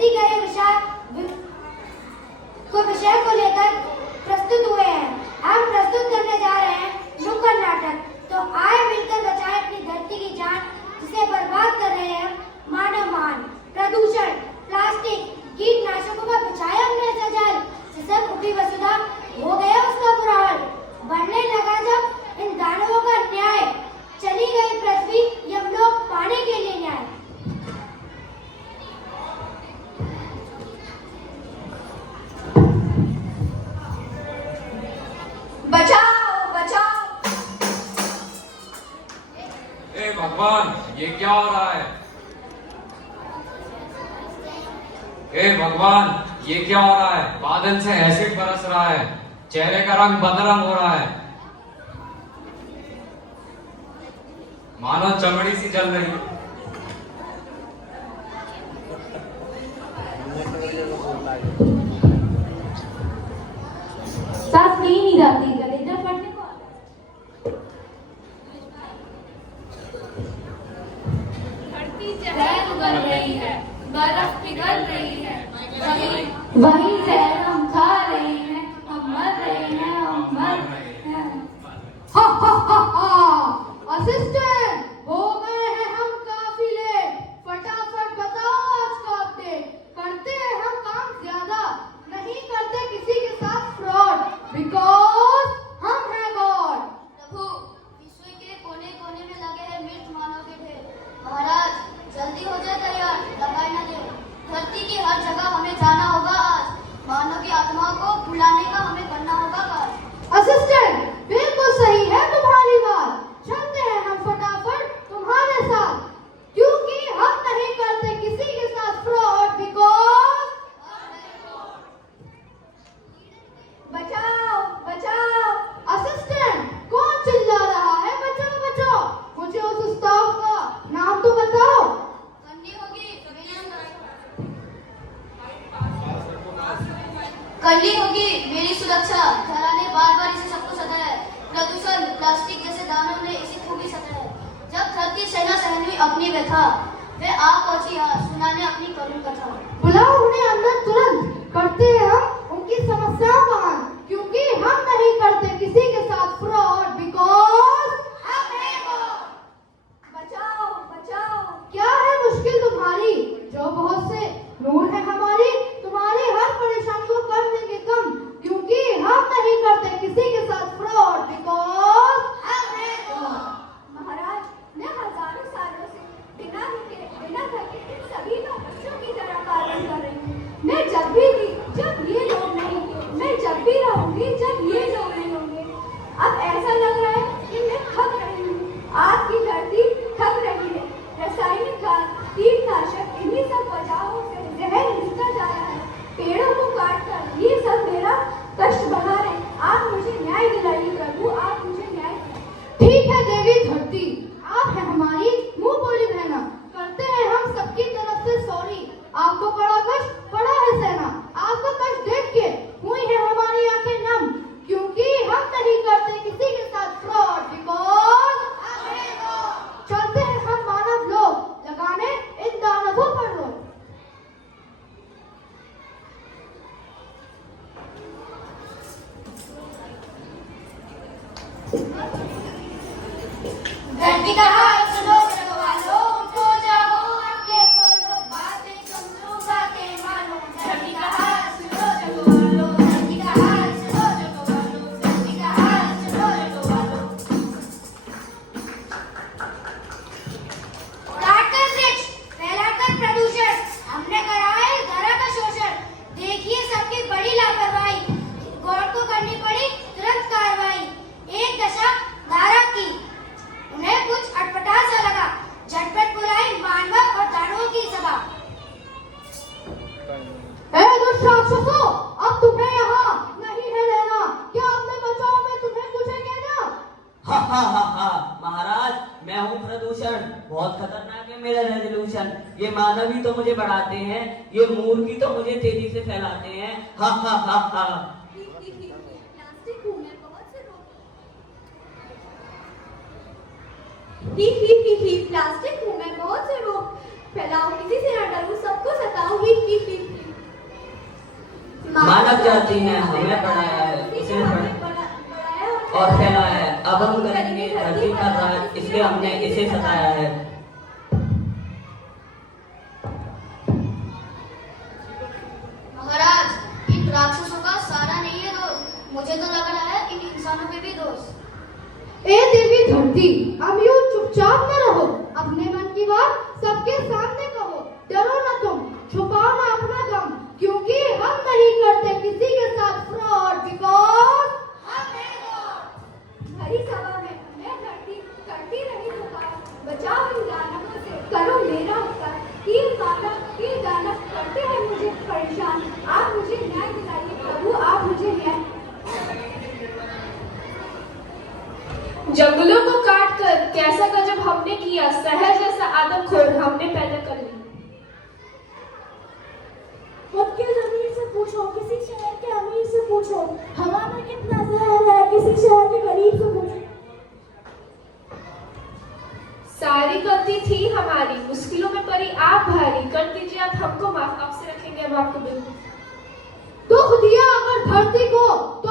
धरती का ये विषय को लेकर प्रस्तुत हुए हैं। हम प्रस्तुत करने जा रहे हैं नुक्कड़ नाटक। तो आए मिलकर बचाएं अपनी धरती की जान, जिसे बर्बाद कर रहे हैं मानव महान। प्रदूषण, प्लास्टिक, कीटनाशकों का बचाया हमने ऐसा जाल, जिससे कुटी वसुधा हो गया उसका बुरा हाल। बढ़ने लगा जब इन दानवों का न्याय, चली गई पृथ्वी यमलोक पाने के लिए न्याय। बचाओ बचाओ। ए भगवान, ये क्या हो रहा है? ए भगवान, ये क्या हो रहा है? बादल से एसिड बरस रहा है, चेहरे का रंग बदरंग हो रहा है, मानो चमड़ी सी जल रही है। सांस नहीं जाती, कलेजा फटने को आता है। धरती जहर उगल रही है, बर्फ पिघल रही है, वही जहर हम खा रहे हैं, हम मर रहे हैं, हम मर रहे हैं। हा हा हा हा, असिस्टेंट हो गए हैं हम काफी लेट। फटाफट बताओ आज का अपडेट। करते हैं हम काम ज्यादा, नहीं करते किसी के साथ फ्रॉड, बिकॉज हम हैं गॉड। प्रभु, विश्व के कोने कोने में लगे हैं मृत मानव के ढेर। महाराज, जल्दी हो जाए तैयार, लगाए ना दे। धरती की हर जगह हमें जाना होगा आज, मानव की आत्मा को बुलाने का हमें करना होगा काज। असिस्टेंट बिल्कुल सही है तुम्हारी बात। चलते हैं हम फटाफट तुम्हारे साथ, क्योंकि हम नहीं करते किसी के साथ फ्रॉड, बिकॉज बचाओ बचाओ। असिस्टेंट कौन चिल्ला रहा है? बचाओ बचाओ। मुझे उस स्टाफ का नाम तो बताओ। करनी होगी मेरी सुरक्षा। धरा ने बार बार इसे सबको सताया है। प्रदूषण, प्लास्टिक जैसे दानव ने इसे खूबी सताया है। जब धरती सेना सहन हुई अपनी व्यथा, वे आ पहुंची यहाँ सुनाने अपनी करुण कथा। बुलाओ उन्हें अंदर तुरंत, करते हैं हम उनकी समस्याओं का हल, क्योंकि हम नहीं करते किसी के साथ फ्रॉड, बिकॉज हम हैं गॉड। बचाओ बचाओ। क्या है मुश्किल तुम्हारी? जो बहुत से नूर है हमारी, तुम्हारी हर परेशानी को कर देंगे कम, क्योंकि हम नहीं करते किसी के साथ फ्रॉड, बिकॉज हम हैं गॉड। महाराज, मैं हजारों सालों से बिना रुके बिना थके इन सभी का बच्चों की तरह पालन कर रही हूँ। मैं जब भी थी, जब ये लोग नहीं थे, मैं जब भी रहूंगी जब ये लोग नहीं होंगे। अब ऐसा लग रहा है कि मैं थक रही हूँ, आपकी धरती थक रही है। रासायनिक खाद, कीटनाशक, इन्हीं सब वजहों से जहर निकलता जा रहा है। पेड़ों को काट कर ये सब मेरा कष्ट बढ़ा रहे हैं। आप मुझे न्याय दिलाइए प्रभु, आप मुझे न्याय दिलाइए। ठीक है देवी धरती, आप है हमारी मुंह बोली बहना। करते हैं हम सबकी तरफ से सॉरी। आपको बड़ा कष्ट पड़ा है सहना। आपका कष्ट देख के हुई है हमारी आंखें नम, क्योंकि हम नहीं करते किसी के साथ फ्रॉड, बिकॉज हम हैं गॉड। चलते हैं हम मानव लोग, लगाने इन दानवों पर रोक। धरती का हाल सुनो जगवालो, उठो जागो, आंखें खोलो, बातें समझो, बातें मानो। धरती का हाल सुनो जगवालो, धरती का हाल सुनो जगवालो, धरती का हाल सुनो जगवालो। काटकर वृक्ष, फैलाकर प्रदूषण, हमने करा है धरा का शोषण। देखिए सबकी बड़ी लापरवाही, गौर को करनी पड़ी तुरंत कार्रवाई। एक दशक धारा की, उन्हें कुछ अटपटा सा लगा, झटपट बुलाई मानव और दानवों की सभा। ए दुष्ट राक्षसों, अब तुम्हें यहाँ नहीं है रहना। क्या अपने बचाव में तुम्हें कुछ है कहना? हा हा हा हा, महाराज मैं हूँ प्रदूषण, बहुत खतरनाक है मेरा रेजोल्यूशन। ये मानव ही तो मुझे बढ़ाते हैं, ये मूर्ख ही तो मुझे तेजी से फैलाते हैं। हा हा हा हा। प्लास्टिक मुंह में बहुत से रोग। प्लास्टिक मुंह में बहुत से रोग। फैलाऊं, किसी से न डरूं, सबको सताऊं, ही। मानव जाति ने हमें पढ़ाया है, उसे और फैलाया है। अब हम करेंगे धरती का राज, इसलिए हमने इसे सताया है। महाराज, इन राक्षसों का सारा नहीं है दोष, मुझे तो लग रहा है इन इंसानों पे भी दोष। ए देवी धरती, अब यूं चुपचाप न रहो, अपने मन की बात सबके सामने कहो। डरो न तुम, छुपाओ न अपना गम, क्योंकि हम नहीं करते किसी के साथ फ्रॉड, बिकॉज़ भरी सभा में मैं करती रही पुकार, बचाओ इन दानवों से, करो मेरा उपकार। तीन दानव करते हैं मुझे परेशान, आप मुझे न्याय दिलाइए प्रभु, आप मुझे न्याय। जंगलों को काट कर कैसा गजब हमने किया, शहर जैसा आदमखोर हमने पैदा कर लिया। खुद के जमीन से पूछो, किसी शहर के अमीर से पूछो, हवा में कितना जहर है, किसी शहर के गरीब से पूछो। सारी गलती थी हमारी, मुश्किलों में पड़ी आप भारी, कर दीजिए आप हमको माफ, आपसे रखेंगे अब आपको बिल्कुल। दुख दिया अगर धरती को तो